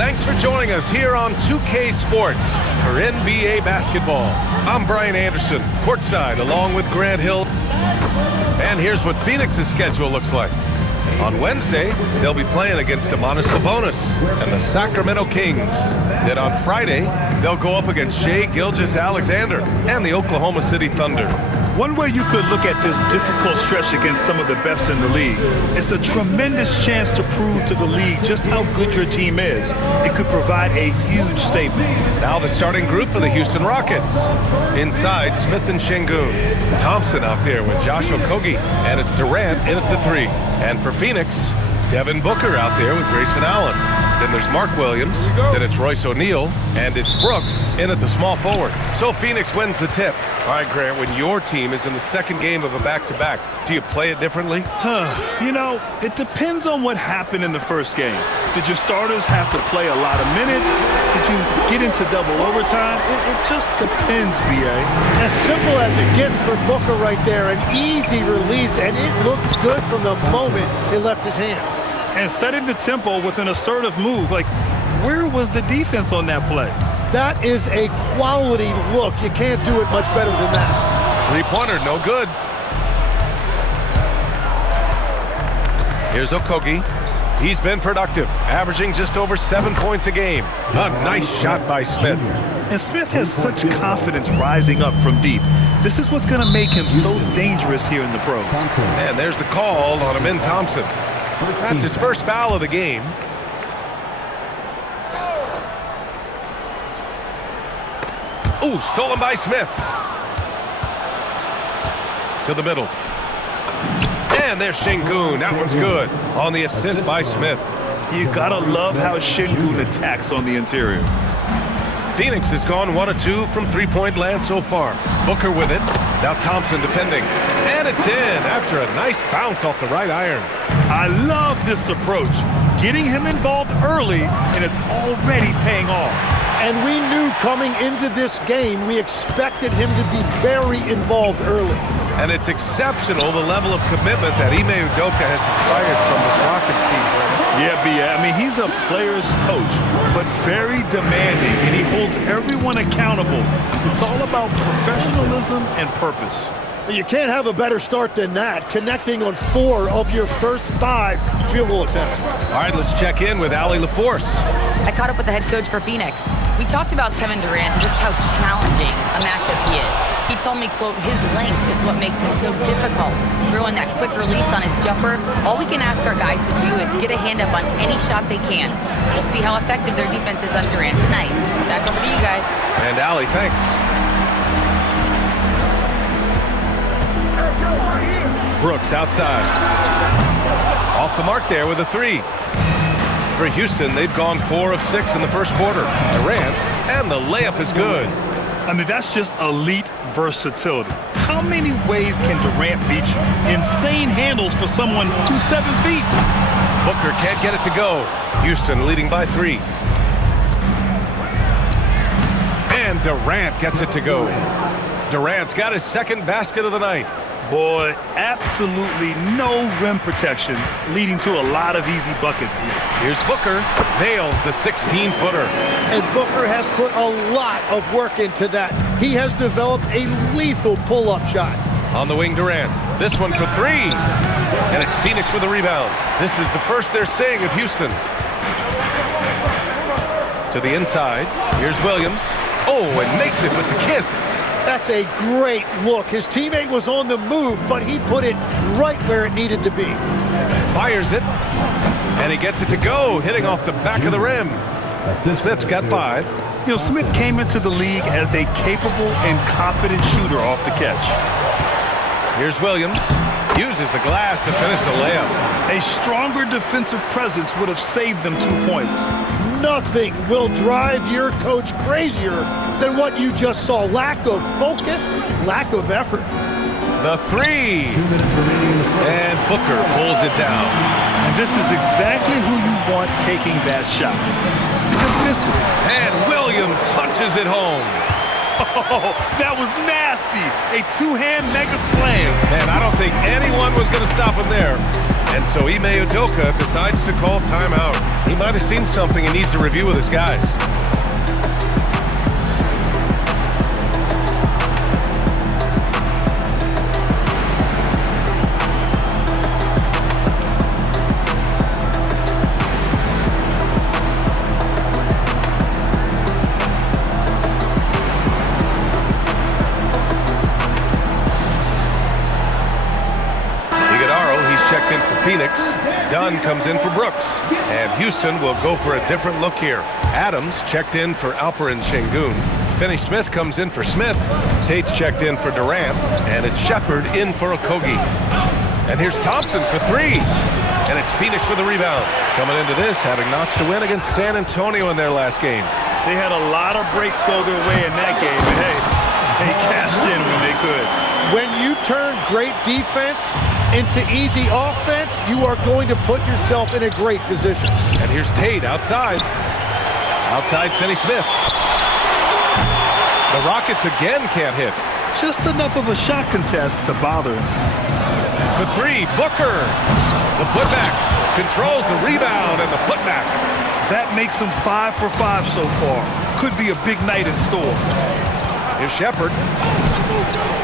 Thanks for joining us here on 2K Sports for NBA basketball. I'm Brian Anderson, courtside, along with Grant Hill. And here's what Phoenix's schedule looks like. On Wednesday, they'll be playing against Domantas Sabonis and the Sacramento Kings. Then on Friday, they'll go up against Shai Gilgeous-Alexander and the Oklahoma City Thunder. One way you could look at this difficult stretch against some of the best in the league, it's a tremendous chance to prove to the league just how good your team is. It could provide a huge statement. Now the starting group for the Houston Rockets. Inside, Smith and Şengün. Thompson out there with Josh Okogie, and it's Durant in at the 3. And for Phoenix, Devin Booker out there with Grayson Allen. Then there's Mark Williams, then it's Royce O'Neal, and it's Brooks in at the small forward. So Phoenix wins the tip. All right, Grant, when your team is in the second game of a back-to-back, do you play it differently? You know, it depends on what happened in the first game. Did your starters have to play a lot of minutes? Did you get into double overtime? It just depends, B.A. As simple as it gets for Booker right there, an easy release, and it looked good from the moment it left his hands. And setting the tempo with an assertive move. Like, where was the defense on that play? That is a quality look. You can't do it much better than that. Three-pointer, no good. Here's Okogie. He's been productive, averaging just over 7 points a game. A nice shot by Smith. And Smith has such confidence rising up from deep. This is what's going to make him so dangerous here in the pros. And there's the call on Amin Thompson. That's his first foul of the game. Ooh, stolen by Smith. To the middle. And there's Şengün. That one's good. On the assist by Smith. You gotta love how Şengün attacks on the interior. Phoenix has gone 1 of 2 from three-point land so far. Booker with it. Now Thompson defending. And it's in after a nice bounce off the right iron. I love this approach. Getting him involved early, and it's already paying off. And we knew coming into this game, we expected him to be very involved early. And it's exceptional the level of commitment that Ime Udoka has inspired from this Rockets team. Yeah, B.A. I mean, he's a player's coach, but very demanding, and he holds everyone accountable. It's all about professionalism and purpose. You can't have a better start than that, connecting on 4 of your first 5 field goal attempts. All right, let's check in with Allie LaForce. I caught up with the head coach for Phoenix. We talked about Kevin Durant and just how challenging a matchup he is. He told me, quote, his length is what makes him so difficult. Throwing that quick release on his jumper, all we can ask our guys to do is get a hand up on any shot they can. We'll see how effective their defense is on Durant tonight. Back over to you guys. And Allie, thanks. Brooks outside. Off the mark there with a 3. For Houston, they've gone 4 of 6 in the first quarter. Durant, and the layup is good. I mean, that's just elite versatility. How many ways can Durant beat you? Insane handles for someone who's 7 feet. Booker can't get it to go. Houston leading by 3. And Durant gets it to go. Durant's got his second basket of the night. Boy, absolutely no rim protection, leading to a lot of easy buckets here. Here's Booker, nails the 16-footer. And Booker has put a lot of work into that. He has developed a lethal pull-up shot. On the wing, Durant. This one for 3. And it's Phoenix with a rebound. This is the first they're seeing of Houston. To the inside. Here's Williams. Oh, and makes it with the kiss. That's a great look. His teammate was on the move, but he put it right where it needed to be. Fires it, and he gets it to go, hitting off the back of the rim. Smith's got 5. You know, Smith came into the league as a capable and confident shooter off the catch. Here's Williams. Uses the glass to finish the layup. A stronger defensive presence would have saved them 2 points. Nothing will drive your coach crazier than what you just saw. Lack of focus, lack of effort. The 3. And Booker pulls it down. And this is exactly who you want taking that shot. He just missed it. And Williams punches it home. Oh, that was nasty. A 2-hand mega slam. Man, I don't think anyone was going to stop him there. And so Ime Udoka decides to call timeout. He might have seen something he needs to review with his guys. Checked in for Phoenix. Dunn comes in for Brooks. And Houston will go for a different look here. Adams checked in for Alperen Şengün. Finney-Smith comes in for Smith. Tate's checked in for Durant. And it's Shepard in for Okogie. And here's Thompson for three. And it's Phoenix with a rebound. Coming into this, having notched a win against San Antonio in their last game. They had a lot of breaks go their way in that game. And hey, they cashed in when they could. When you turn great defense into easy offense, you are going to put yourself in a great position. And here's Tate outside. Outside Finney-Smith. The Rockets again can't hit. Just enough of a shot contest to bother him. For three, Booker. The putback. Controls the rebound and the putback. That makes him 5 for 5 so far. Could be a big night in store. Here's Shepard.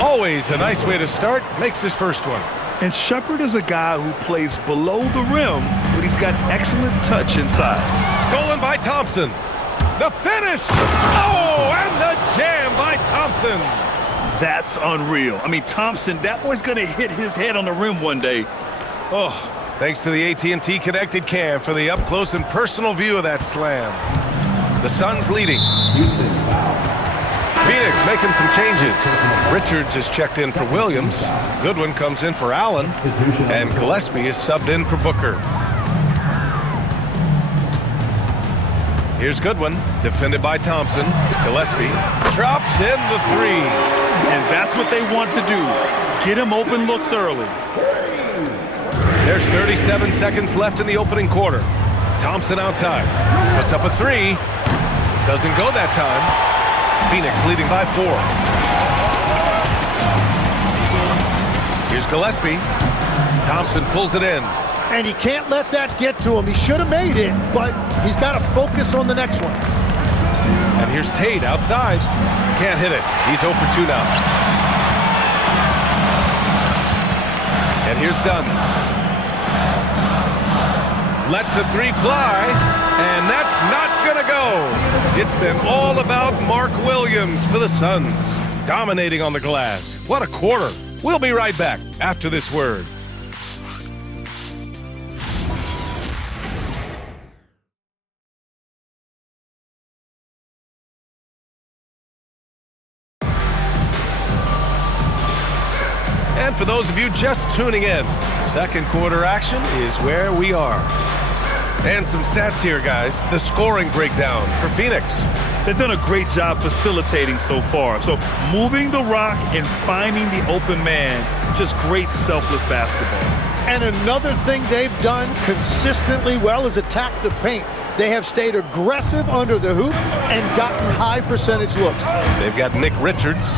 Always a nice way to start. Makes his first one. And Shepard is a guy who plays below the rim, but he's got excellent touch inside. Stolen by Thompson. The finish! Oh, and the jam by Thompson. That's unreal. I mean, Thompson, that boy's going to hit his head on the rim one day. Oh. Thanks to the AT&T Connected Cam for the up-close and personal view of that slam. The Suns leading. Phoenix making some changes. Richards is checked in for Williams. Goodwin comes in for Allen. And Gillespie is subbed in for Booker. Here's Goodwin, defended by Thompson. Gillespie drops in the three. And that's what they want to do. Get him open looks early. There's 37 seconds left in the opening quarter. Thompson outside. Puts up a three. Doesn't go that time. Phoenix leading by 4. Here's Gillespie. Thompson pulls it in. And he can't let that get to him. He should have made it, but he's got to focus on the next one. And here's Tate outside. Can't hit it. He's 0 for 2 now. And here's Dunn. Lets the three fly, and that's not gonna go. It's been all about Mark Williams for the Suns, dominating on the glass. What a quarter. We'll be right back after this word. And for those of you just tuning in, second quarter action is where we are. And some stats here, guys. The scoring breakdown for Phoenix. They've done a great job facilitating so far. So moving the rock and finding the open man, just great selfless basketball. And another thing they've done consistently well is attack the paint. They have stayed aggressive under the hoop and gotten high percentage looks. They've got Nick Richards,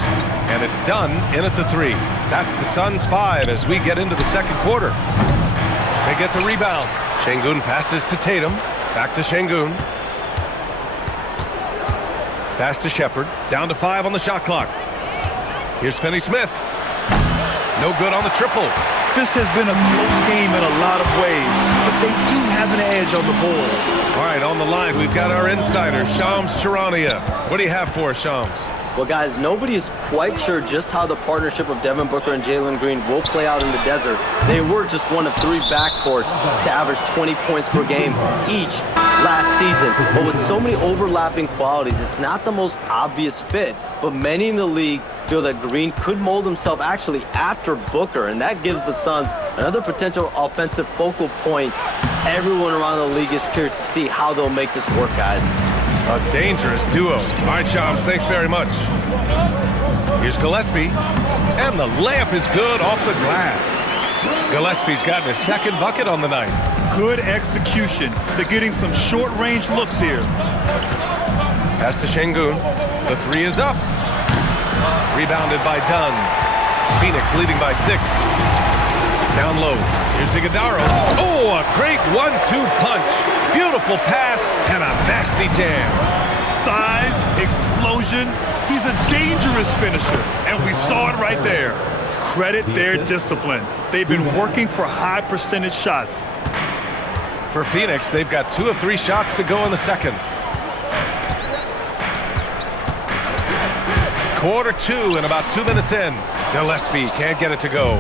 and it's Dunn in at the three. That's the Suns 5 as we get into the second quarter. They get the rebound. Şengün passes to Tatum. Back to Şengün. Pass to Shepard. Down to 5 on the shot clock. Here's Finney-Smith. No good on the triple. This has been a close game in a lot of ways, but they do have an edge on the boards. All right, on the line, we've got our insider, Shams Charania. What do you have for us, Shams? Well, guys, nobody is quite sure just how the partnership of Devin Booker and Jalen Green will play out in the desert. They were just one of 3 backcourts to average 20 points per game each last season. But with so many overlapping qualities, it's not the most obvious fit. But many in the league feel that Green could mold himself actually after Booker, and that gives the Suns another potential offensive focal point. Everyone around the league is curious to see how they'll make this work, guys. A dangerous duo. All right, Shams, thanks very much. Here's Gillespie, and the layup is good off the glass. Gillespie's gotten his second bucket on the night. Good execution. They're getting some short-range looks here. Pass to Şengün. The three is up. Rebounded by Dunn. Phoenix leading by 6. Down low. Here's Iguodala. Oh, a great 1-2 punch. Beautiful pass and a nasty jam. Size, explosion. He's a dangerous finisher, and we saw it right there. Credit their discipline. They've been working for high percentage shots. For Phoenix, they've got 2 of 3 shots to go in the second. Quarter 2 and about 2 minutes in. Gillespie can't get it to go.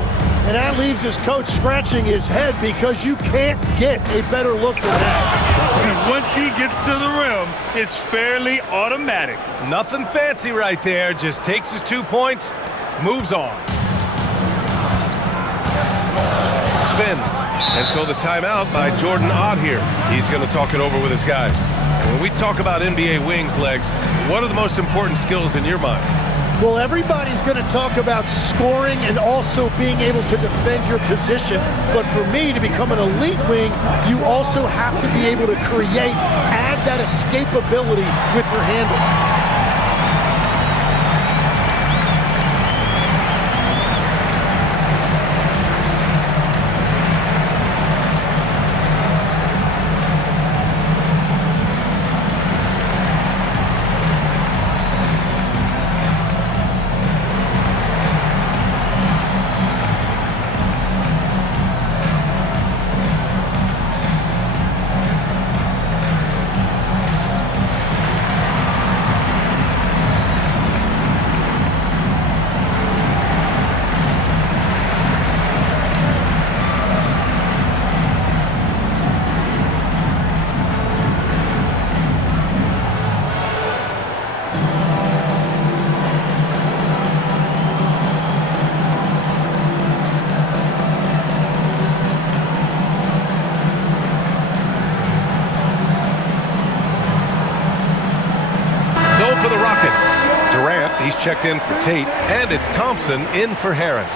And that leaves his coach scratching his head because you can't get a better look than that. And once he gets to the rim, it's fairly automatic. Nothing fancy right there. Just takes his 2 points, moves on. Spins. And so the timeout by Jordan Ott here. He's going to talk it over with his guys. And when we talk about NBA wings, Legs, what are the most important skills in your mind? Well, everybody's going to talk about scoring and also being able to defend your position. But for me, to become an elite wing, you also have to be able to add that escapability with your handle. For the Rockets, Durant, he's checked in for Tate, and it's Thompson in for Harris.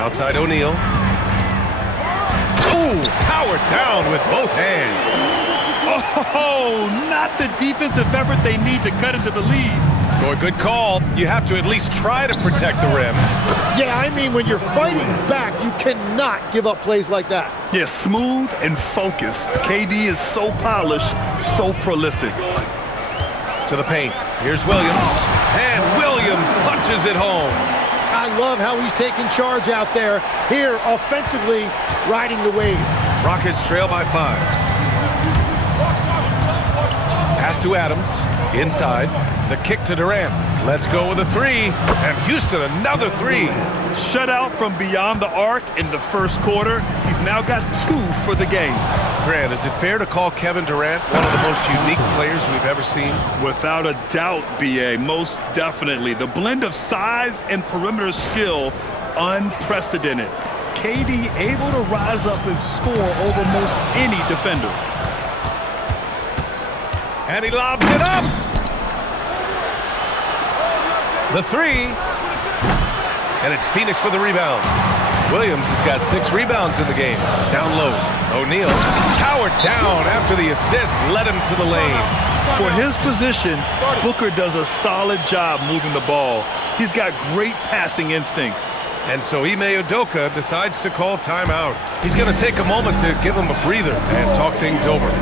Outside O'Neal. Ooh, powered down with both hands. Oh, not the defensive effort they need to cut into the lead. Boy, good call. You have to at least try to protect the rim. Yeah, I mean, when you're fighting back, you cannot give up plays like that. Yeah, smooth and focused. KD is so polished, so prolific. To the paint. Here's Williams. And Williams punches it home. I love how he's taking charge out there. Here, offensively, riding the wave. Rockets trail by 5. Pass to Adams. Inside. The kick to Durant. Let's go with a 3. And Houston, another 3. Shutout from beyond the arc in the first quarter. He's now got 2 for the game. Grant, is it fair to call Kevin Durant one of the most unique players we've ever seen? Without a doubt, BA, most definitely. The blend of size and perimeter skill, unprecedented. KD able to rise up and score over most any defender. And he lobs it up. The 3. And it's Phoenix for the rebound. Williams has got 6 rebounds in the game. Down low. O'Neal powered down after the assist led him to the lane. For his position, Booker does a solid job moving the ball. He's got great passing instincts. And so Ime Udoka decides to call timeout. He's going to take a moment to give him a breather and talk things over.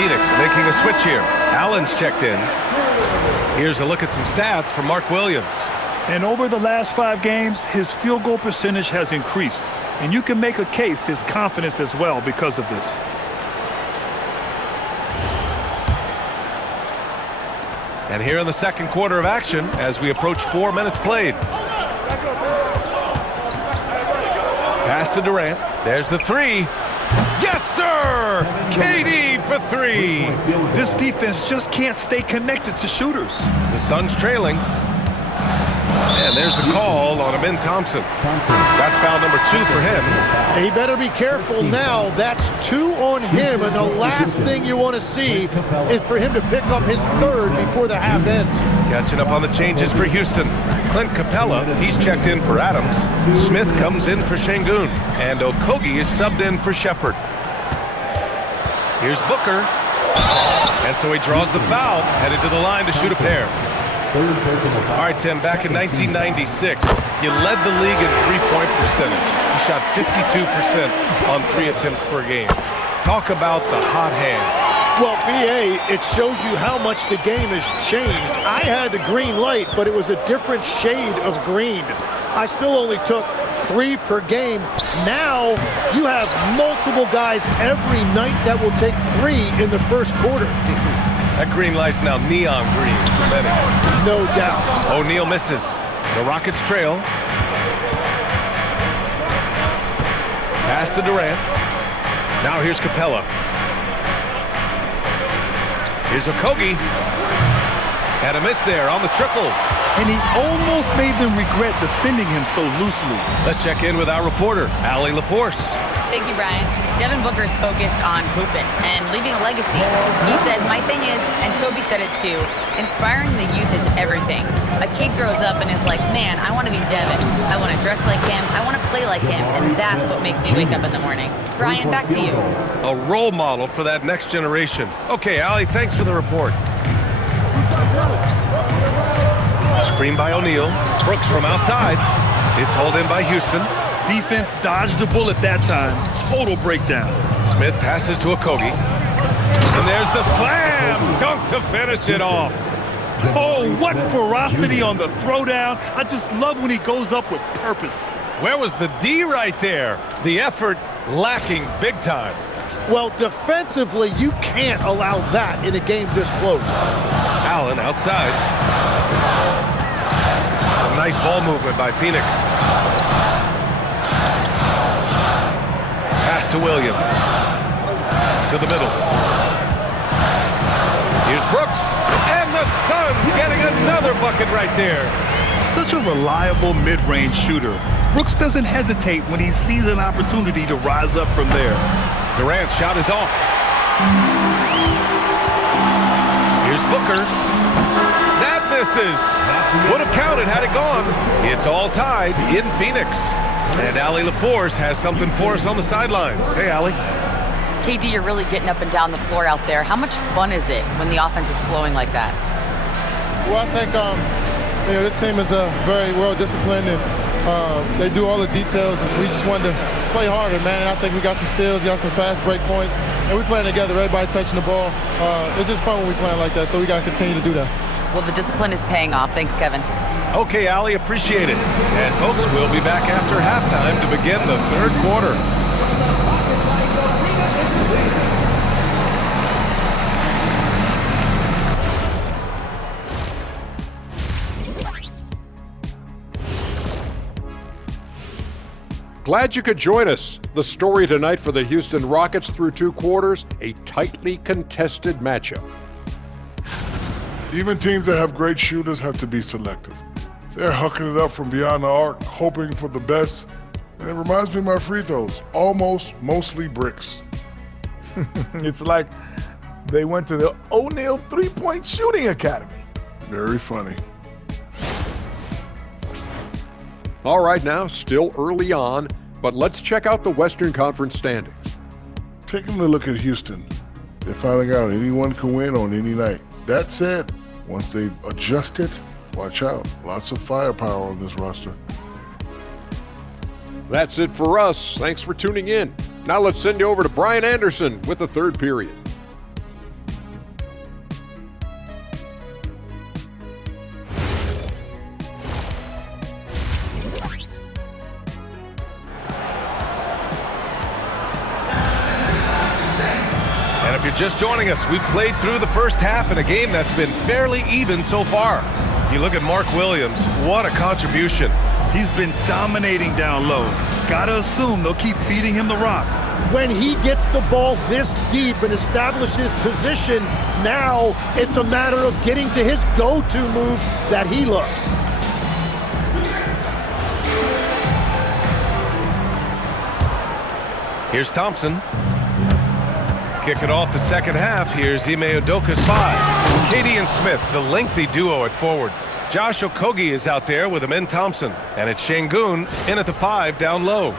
Phoenix making a switch here. Allen's checked in. Here's a look at some stats for Mark Williams. And over the last 5 games, his field goal percentage has increased. And you can make a case his confidence as well because of this. And here in the second quarter of action as we approach 4 minutes played. Pass to Durant. There's the three. Yes, sir! KD for 3. This defense just can't stay connected to shooters. The Suns trailing. And there's the call on Amin Thompson. That's foul number 2 for him. He better be careful now. That's 2 on him, and the last thing you want to see is for him to pick up his 3rd before the half ends. Catching up on the changes for Houston. Clint Capella, he's checked in for Adams. Smith comes in for Şengün. And Okogie is subbed in for Shepherd. Here's Booker. And so he draws the foul, headed to the line to shoot a pair. All right, Tim, back in 1996, you led the league in three-point percentage. You shot 52% on 3 attempts per game. Talk about the hot hand. Well, BA, it shows you how much the game has changed. I had the green light, but it was a different shade of green. I still only took 3 per game. Now you have multiple guys every night that will take 3 in the first quarter. That green light's now neon green for many. No doubt. O'Neal misses. The Rockets trail. Pass to Durant. Now here's Capella. Here's Okogie. And a miss there on the triple. And he almost made them regret defending him so loosely. Let's check in with our reporter, Allie LaForce. Thank you, Brian. Devin Booker's focused on hooping and leaving a legacy. He said, my thing is, and Kobe said it too, inspiring the youth is everything. A kid grows up and is like, man, I want to be Devin. I want to dress like him. I want to play like him. And that's what makes me wake up in the morning. Brian, back to you. A role model for that next generation. Okay, Allie, thanks for the report. Screen by O'Neal. Brooks from outside. It's hauled in by Houston. Defense dodged the bullet that time. Total breakdown. Smith passes to Okogie. And there's the slam! Dunk to finish it off. Oh, what ferocity on the throwdown. I just love when he goes up with purpose. Where was the D right there? The effort lacking big time. Well, defensively, you can't allow that in a game this close. Allen outside. Some nice ball movement by Phoenix. Pass to Williams. To the middle. Here's Brooks. And the Suns getting another bucket right there. Such a reliable mid-range shooter. Brooks doesn't hesitate when he sees an opportunity to rise up from there. Durant's shot is off. Here's Booker. That misses. Would have counted had it gone. It's all tied in Phoenix. And Allie LaForce has something for us on the sidelines. Hey, Allie. KD, you're really getting up and down the floor out there. How much fun is it when the offense is flowing like that? Well, I think this team is very well disciplined, and they do all the details, and we just wanted to play harder, man. And I think we got some steals, got some fast break points, and we playing together, everybody touching the ball. It's just fun when we playing like that, so we got to continue to do that. Well, the discipline is paying off. Thanks, Kevin. Okay, Allie, appreciate it. And folks, we'll be back after halftime to begin the third quarter. Glad you could join us. The story tonight for the Houston Rockets through 2 quarters, a tightly contested matchup. Even teams that have great shooters have to be selective. They're hucking it up from beyond the arc, hoping for the best. And it reminds me of my free throws, mostly bricks. It's like they went to the O'Neal three-point shooting academy. Very funny. All right, now, still early on, but let's check out the Western Conference standings. Taking a look at Houston, they're finding out anyone can win on any night. That said, once they've adjusted, watch out. Lots of firepower on this roster. That's it for us. Thanks for tuning in. Now let's send you over to Brian Anderson with the third period. if you're just joining us, we've played through the first half in a game that's been fairly even so far. You look at Mark Williams, what a contribution. He's been dominating down low. Gotta assume they'll keep feeding him the rock. When he gets the ball this deep and establishes position, now it's a matter of getting to his go-to move that he loves. Here's Thompson. Kick it off the second half. Here's Ime Udoka's 5. Katie and Smith, the lengthy duo at forward. Josh Okogie is out there with Amin Thompson. And it's Şengün in at the 5 down low.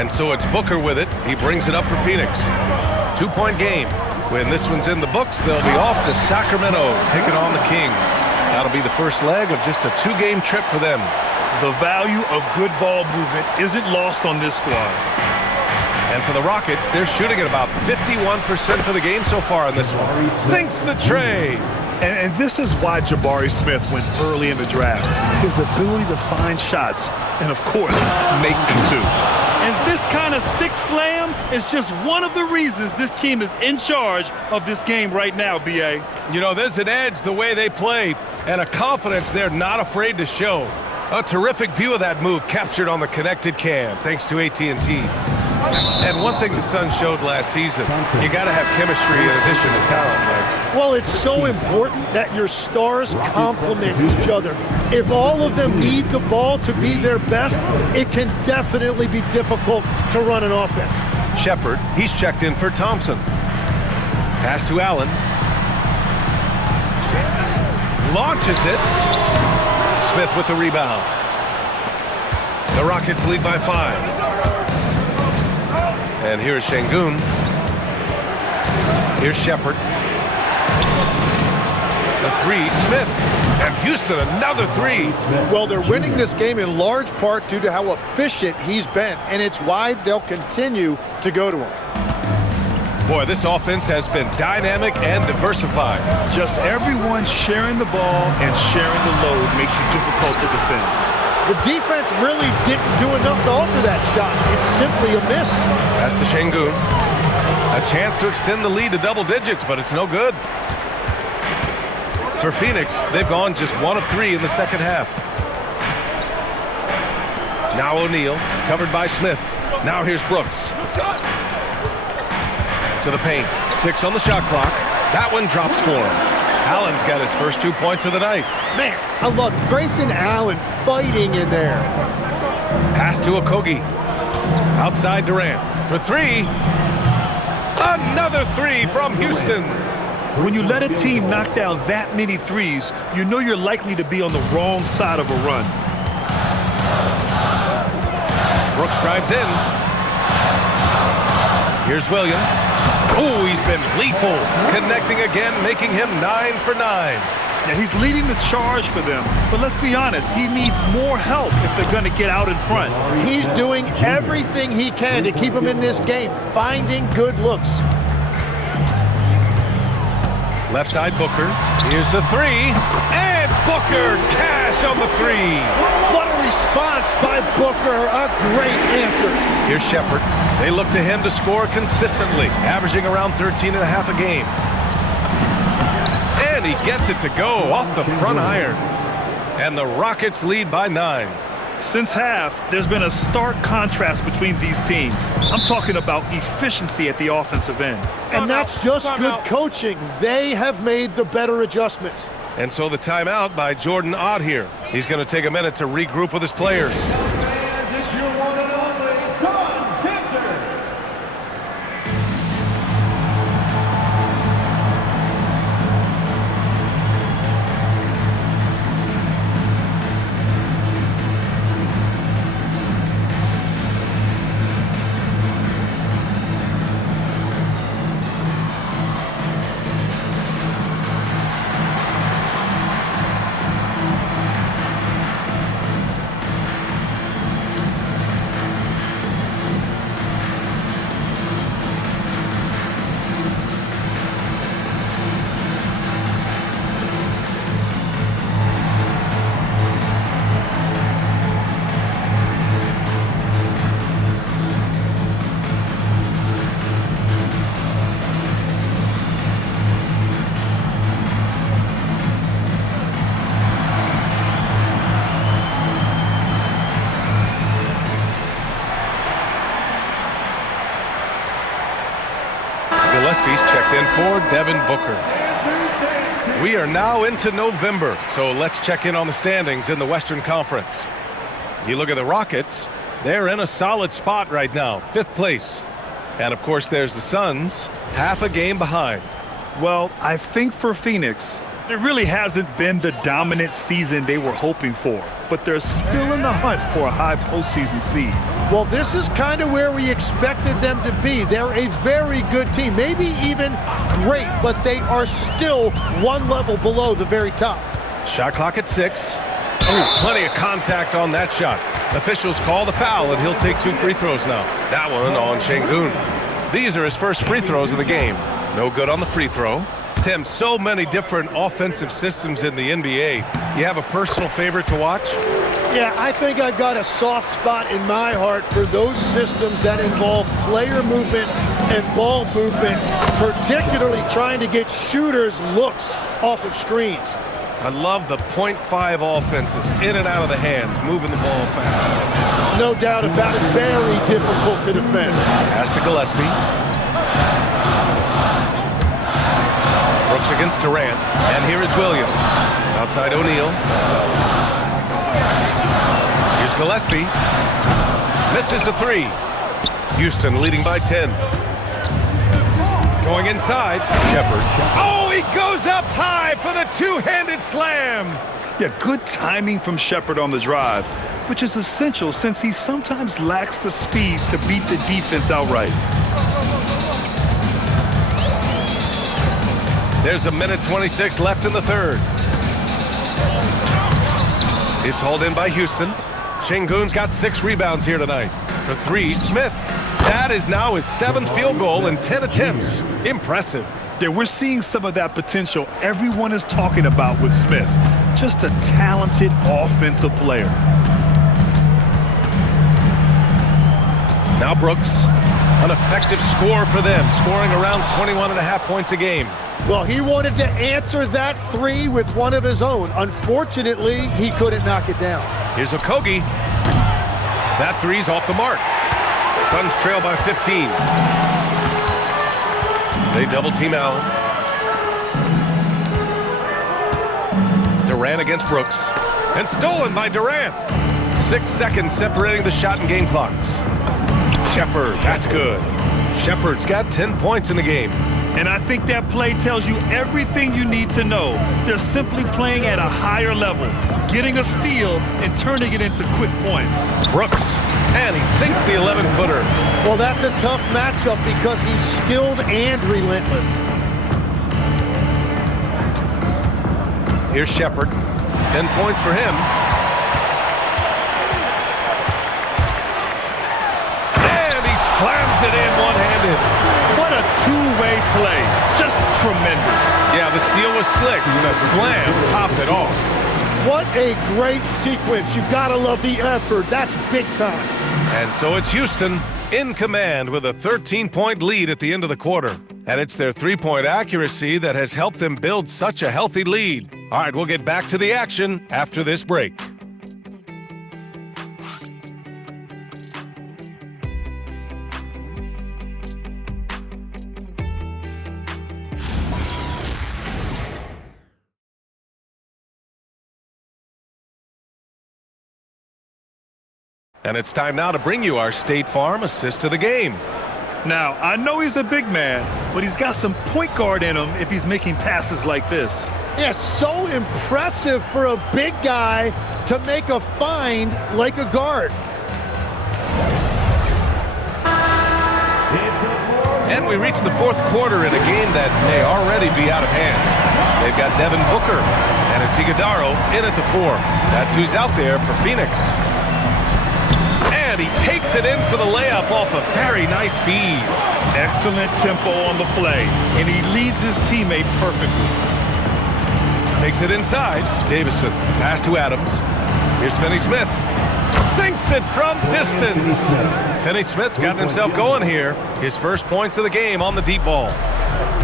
And so it's Booker with it. He brings it up for Phoenix. 2-point game. When this one's in the books, they'll be off to Sacramento, taking on the Kings. That'll be the first leg of just a 2-game trip for them. The value of good ball movement isn't lost on this squad. And for the Rockets, they're shooting at about 51% for the game so far in this one. Sinks the tray. And this is why Jabari Smith went early in the draft. His ability to find shots and, of course, make them too. And this kind of sick slam is just one of the reasons this team is in charge of this game right now, B.A. You know, there's an edge the way they play and a confidence they're not afraid to show. A terrific view of that move captured on the connected cam, thanks to AT&T. And one thing the Suns showed last season, you got to have chemistry in addition to talent, Lex. Well, it's so important that your stars complement each other. If all of them need the ball to be their best, it can definitely be difficult to run an offense. Shepard, he's checked in for Thompson. Pass to Allen. Launches it. Smith with the rebound. The Rockets lead by 5. And here's Şengün. Here's Shepard. The 3, Smith. And Houston, another 3. Well, they're winning this game in large part due to how efficient he's been, and it's why they'll continue to go to him. Boy, this offense has been dynamic and diversified. Just everyone sharing the ball and sharing the load makes you difficult to defend. The defense really didn't do enough to alter that shot. It's simply a miss. Pass to Şengün. A chance to extend the lead to double digits, but it's no good. For Phoenix, they've gone just 1 of 3 in the second half. Now O'Neal, covered by Smith. Now here's Brooks. To the paint. 6 on the shot clock. That one drops for him. Allen's got his first 2 points of the night. Man, I love Grayson Allen fighting in there. Pass to Okogie. Outside Durant. For 3. Another 3 from Houston. When you let a team knock down that many threes, you know you're likely to be on the wrong side of a run. Brooks drives in. Here's Williams. Oh, he's been lethal. Connecting again, making him 9 for 9. Yeah, he's leading the charge for them. But let's be honest, he needs more help if they're going to get out in front. He's doing everything he can to keep him in this game, finding good looks. Left side Booker. Here's the 3. And Booker cash on the 3. What a response by Booker. A great answer. Here's Shepard. They look to him to score consistently, averaging around 13.5 a game. And he gets it to go off the front iron. And the Rockets lead by 9. Since half, there's been a stark contrast between these teams. I'm talking about efficiency at the offensive end. And that's just good coaching. They have made the better adjustments. And so the timeout by Jordan Ott here. He's going to take a minute to regroup with his players. Gillespie's checked in for Devin Booker. We are now into November, so let's check in on the standings in the Western Conference. You look at the Rockets, they're in a solid spot right now, 5th place. And of course, there's the Suns, half a game behind. Well, I think for Phoenix, it really hasn't been the dominant season they were hoping for, but they're still in the hunt for a high postseason seed. Well, this is kind of where we expected them to be. They're a very good team, maybe even great, but they are still one level below the very top. Shot clock at 6. Oh, plenty of contact on that shot. Officials call the foul, and he'll take 2 free throws now. That one on Şengün. These are his first free throws of the game. No good on the free throw. Tim, so many different offensive systems in the NBA. You have a personal favorite to watch? Yeah, I think I've got a soft spot in my heart for those systems that involve player movement and ball movement, particularly trying to get shooters looks off of screens. I love the .5 offenses, in and out of the hands, moving the ball fast. No doubt about it, very difficult to defend. Pass to Gillespie. Brooks against Durant, and here is Williams. Outside O'Neal. Here's Gillespie. Misses a 3. Houston leading by 10. Going inside, Shepherd. Oh, he goes up high for the 2-handed slam. Yeah, good timing from Shepherd on the drive, which is essential since he sometimes lacks the speed to beat the defense outright. There's a minute 26 left in the 3rd. It's hauled in by Houston. Şengün's got 6 rebounds here tonight. For 3, Smith. That is now his 7th field goal in 10 attempts. Impressive. Yeah, we're seeing some of that potential everyone is talking about with Smith. Just a talented offensive player. Now Brooks, an effective score for them, scoring around 21.5 points a game. Well, he wanted to answer that 3 with one of his own. Unfortunately, he couldn't knock it down. Here's Okogie. That 3's off the mark. Suns trail by 15. They double-team Allen. Durant against Brooks. And stolen by Durant. 6 seconds separating the shot and game clocks. Shepherd, that's good. Shepherd's got 10 points in the game. And I think that play tells you everything you need to know. They're simply playing at a higher level, getting a steal and turning it into quick points. Brooks, and he sinks the 11-footer. Well, that's a tough matchup because he's skilled and relentless. Here's Shepherd. 10 points for him. And he slams it in one-handed. What a two-way play. Just tremendous. Yeah, the steal was slick. The slam topped it off. What a great sequence. You gotta love the effort. That's big time. And so it's Houston in command with a 13-point lead at the end of the quarter. And it's their three-point accuracy that has helped them build such a healthy lead. All right, we'll get back to the action after this break. And it's time now to bring you our State Farm assist of the game. Now, I know he's a big man, but he's got some point guard in him if he's making passes like this. Yeah, so impressive for a big guy to make a find like a guard. And we reach the fourth quarter in a game that may already be out of hand. They've got Devin Booker and it's Iguodala in at the 4. That's who's out there for Phoenix. And he takes it in for the layup off a very nice feed. Excellent tempo on the play, and he leads his teammate perfectly. Takes it inside. Davison, pass to Adams. Here's Finney-Smith. Sinks it from distance. Finney-Smith's gotten himself going here. His first points of the game on the deep ball.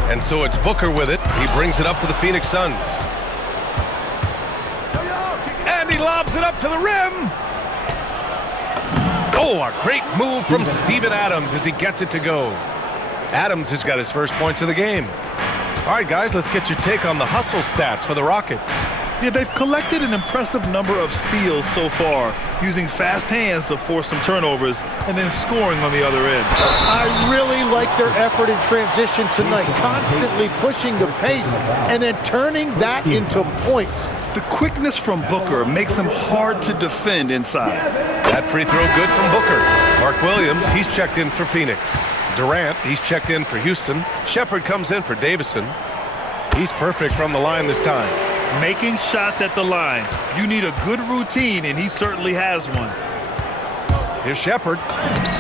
And so it's Booker with it. He brings it up for the Phoenix Suns. And he lobs it up to the rim. Oh, a great move from Steven Adams as he gets it to go. Adams has got his first points of the game. All right, guys, let's get your take on the hustle stats for the Rockets. Yeah, they've collected an impressive number of steals so far, using fast hands to force some turnovers and then scoring on the other end. I really like their effort in transition tonight, constantly pushing the pace and then turning that into points. The quickness from Booker makes him hard to defend inside. That free throw good from Booker. Mark Williams, he's checked in for Phoenix. Durant, he's checked in for Houston. Shepard comes in for Davison. He's perfect from the line this time. Making shots at the line. You need a good routine, and he certainly has one. Here's Shepard.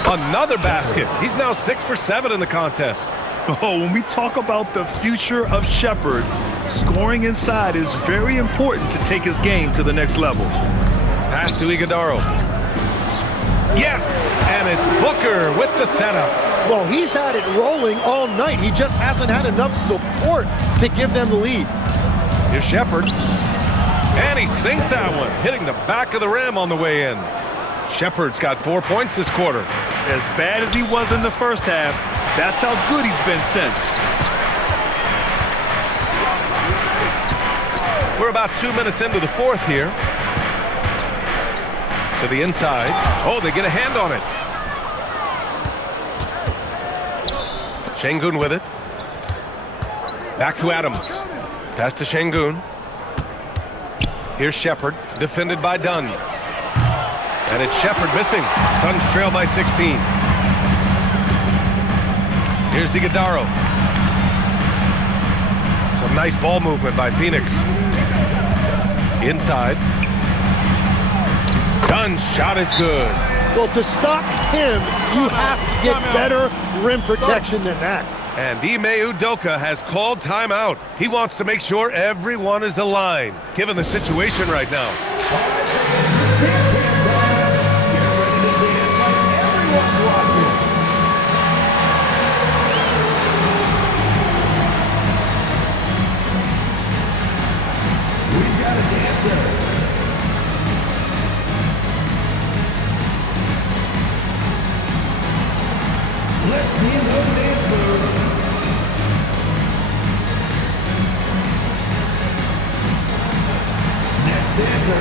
Another basket. He's now 6 for 7 in the contest. Oh, when we talk about the future of Shepard, scoring inside is very important to take his game to the next level. Pass to Iguodaro. Yes, and it's Booker with the setup. Well, he's had it rolling all night. He just hasn't had enough support to give them the lead. Here's Shepard. And he sinks that one, hitting the back of the rim on the way in. Shepard's got 4 points this quarter. As bad as he was in the first half, that's how good he's been since. We're about 2 minutes into the fourth here. To the inside. Oh, they get a hand on it. Şengün with it. Back to Adams. Pass to Şengün. Here's Shepard, defended by Dunn. And it's Shepard missing. Suns trail by 16. Here's Iguodaro. Some nice ball movement by Phoenix. Inside. Dunn's shot is good. Well, to stop him, you have to get better rim protection than that. And Ime Udoka has called timeout. He wants to make sure everyone is aligned, given the situation right now. We've got a dancer. Let's see those dance moves. Next dancer.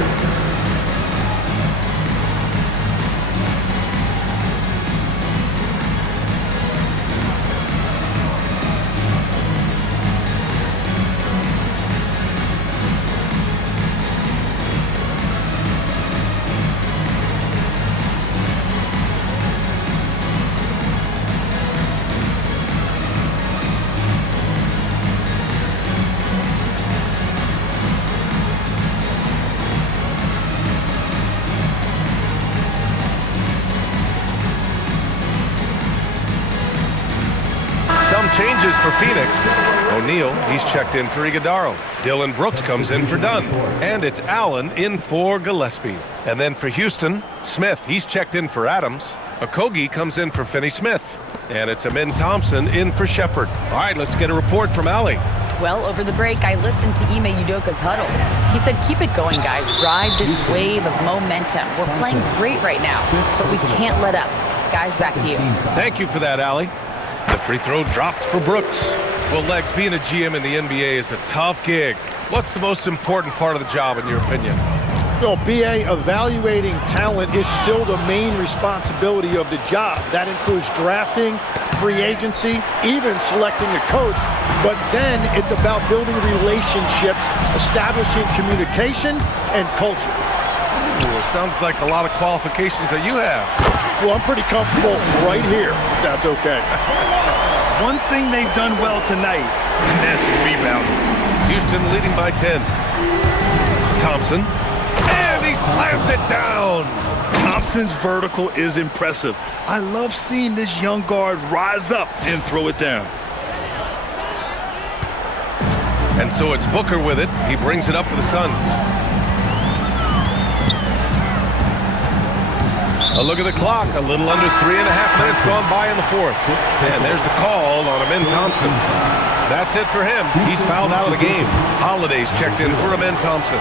Some changes for Phoenix. O'Neal, he's checked in for Iguodaro. Dylan Brooks comes in for Dunn. And it's Allen in for Gillespie. And then for Houston, Smith, he's checked in for Adams. Okogie comes in for Finney-Smith. And it's Amin Thompson in for Shepard. All right, let's get a report from Allie. Well, over the break, I listened to Ime Udoka's huddle. He said, keep it going, guys. Ride this wave of momentum. We're playing great right now, but we can't let up. Guys, back to you. Thank you for that, Allie. The free throw dropped for Brooks. Well, Legs, being a GM in the NBA is a tough gig. What's the most important part of the job, in your opinion? Well, BA, evaluating talent is still the main responsibility of the job. That includes drafting, free agency, even selecting a coach. But then it's about building relationships, establishing communication, and culture. Ooh, it sounds like a lot of qualifications that you have. Well, I'm pretty comfortable right here, if that's okay. One thing they've done well tonight, and that's rebounding. Houston leading by 10. Thompson. And he slams it down. Thompson's vertical is impressive. I love seeing this young guard rise up and throw it down. And so it's Booker with it. He brings it up for the Suns. A look at the clock. A little under 3.5 minutes gone by in the fourth. And there's the call on Amin Thompson. That's it for him. He's fouled out of the game. Holiday's checked in for Amin Thompson.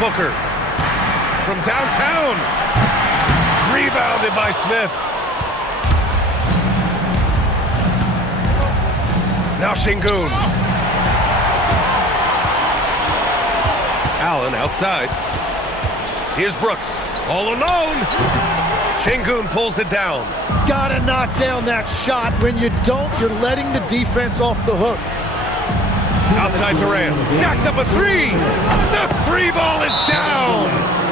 Booker. From downtown. Rebounded by Smith. Now Şengün. Allen outside. Here's Brooks. All alone. Şengün pulls it down. Gotta knock down that shot. When you don't, you're letting the defense off the hook. Outside Durant. Jacks up a three. The three ball is down.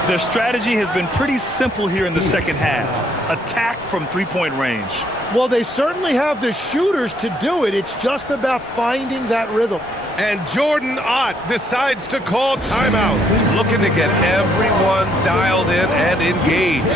Their strategy has been pretty simple here in the second half. Attack from three-point range. Well, they certainly have the shooters to do it. It's just about finding that rhythm. And Jordan Ott decides to call timeout, looking to get everyone dialed in and engaged.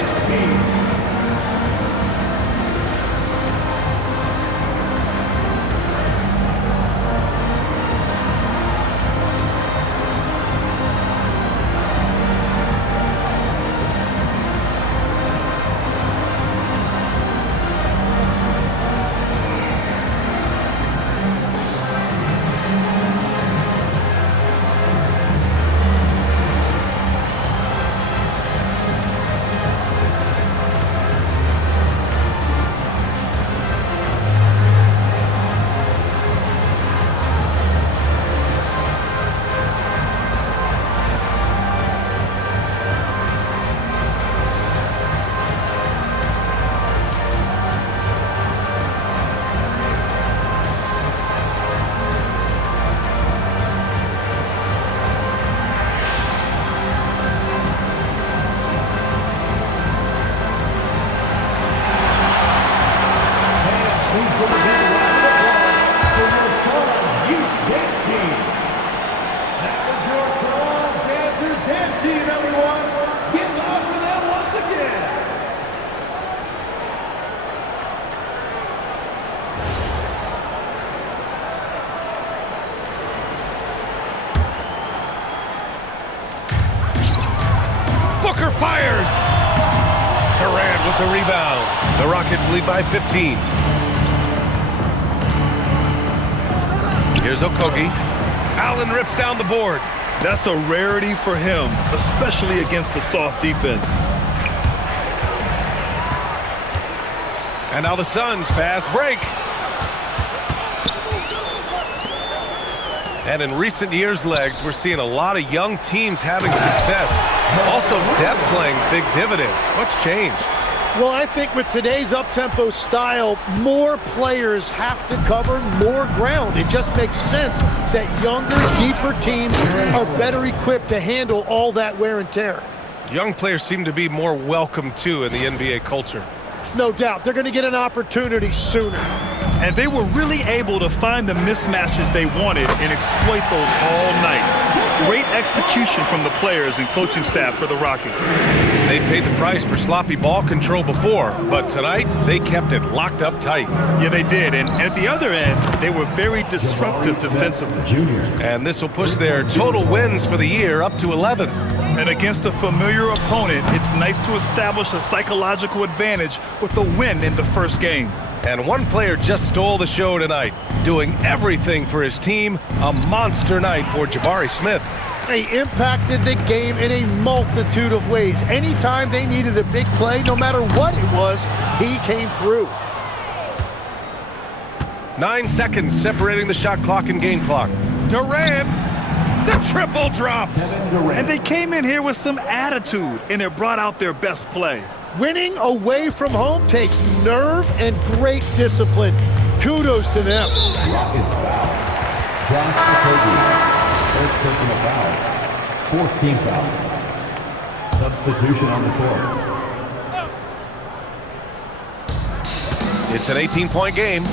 Booker fires! Durant with the rebound. The Rockets lead by 15. Here's Okogie. Allen rips down the board. That's a rarity for him, especially against the soft defense. And now the Suns fast break. And in recent years, Legs, we're seeing a lot of young teams having success. Also, depth playing big dividends. What's changed? Well, I think with today's up-tempo style, more players have to cover more ground. It just makes sense that younger, deeper teams are better equipped to handle all that wear and tear. Young players seem to be more welcome, too, in the NBA culture. No doubt. They're going to get an opportunity sooner. And they were really able to find the mismatches they wanted and exploit those all night. Great execution from the players and coaching staff for the Rockets. They paid the price for sloppy ball control before, but tonight they kept it locked up tight. Yeah, they did. And at the other end, they were very disruptive defensively. And this will push their total wins for the year up to 11. And against a familiar opponent, it's nice to establish a psychological advantage with a win in the first game. And one player just stole the show tonight, doing everything for his team. A monster night for Jabari Smith. He impacted the game in a multitude of ways. Anytime they needed a big play, no matter what it was, he came through. 9 seconds separating the shot clock and game clock. Durant, the triple drop. And they came in here with some attitude, and it brought out their best play. Winning away from home takes nerve and great discipline. Kudos to them. Rockets foul. Josh Okogie, first personal foul. Fourth team foul. Substitution on the court. It's an 18-point game.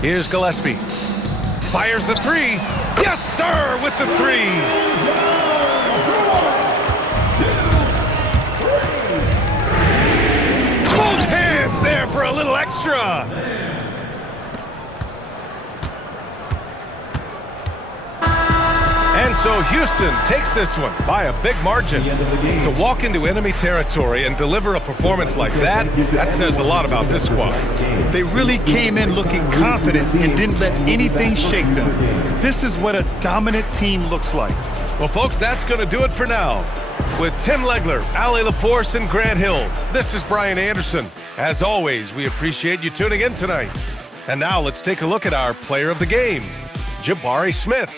Here's Gillespie. Fires the three. Yes, sir, with the three. Both hands there for a little extra. And so Houston takes this one by a big margin. To walk into enemy territory and deliver a performance like that, that says a lot about this squad. They really came in looking confident and didn't let anything shake them. This is what a dominant team looks like. Well, folks, that's going to do it for now. With Tim Legler, Ali LaForce, and Grant Hill, this is Brian Anderson. As always, we appreciate you tuning in tonight. And now let's take a look at our player of the game, Jabari Smith.